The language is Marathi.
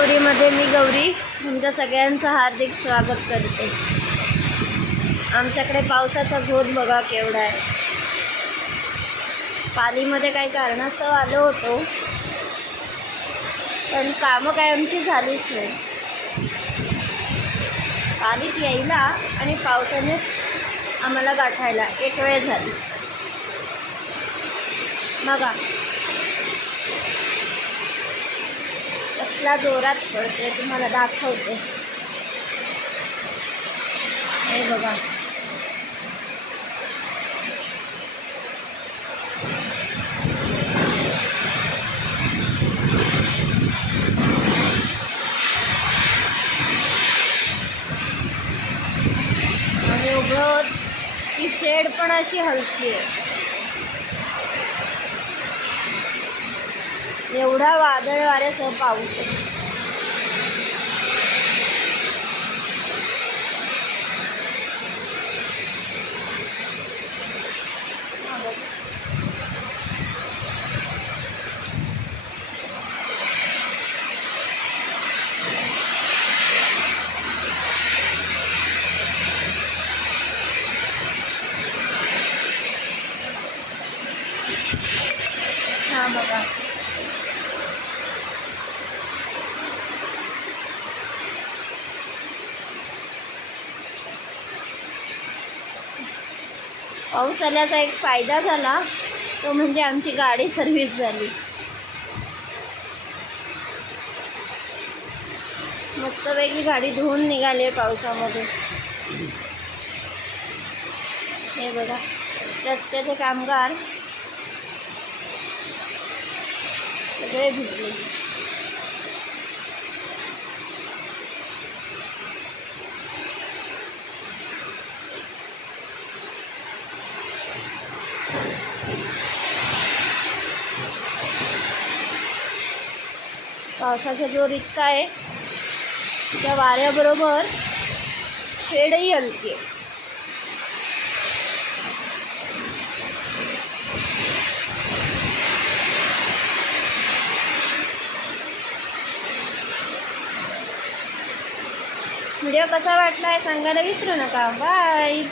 गौरीमध्ये मी गौरी. तुमच्या सगळ्यांचं हार्दिक स्वागत करते. आमच्याकडे पावसाचा झोत बघा केवढा आहे. पालीमध्ये काही कारणास्तव आलो होतो. पण कामं काय आमची झालीच नाही. पालीत यायला आणि पावसानेच आम्हाला गाठायला एक वेळ झाली. बघा कसला जोरात पडते तुम्हाला दाखवते हे बघा. आणि उघड ती शेड पण अशी हलकी आहे. एवढा वादळ वाऱ्यासह पाऊस. आहे हा बघा. पाऊस आल्याचा एक फायदा झाला तो म्हणजे आमची गाडी सर्व्हिस झाली. मस्तपैकी गाडी धुवून निघाली आहे पावसामध्ये. हे बघा रस्त्याचे कामगार सगळे भिजले. पावसाचा ज़ोर इतका आहे, त्या वाऱ्याबरोबर शेडही हलकी आहे व्हिडिओ कसा वाटला आहे सांगायला विसरू नका. बाय.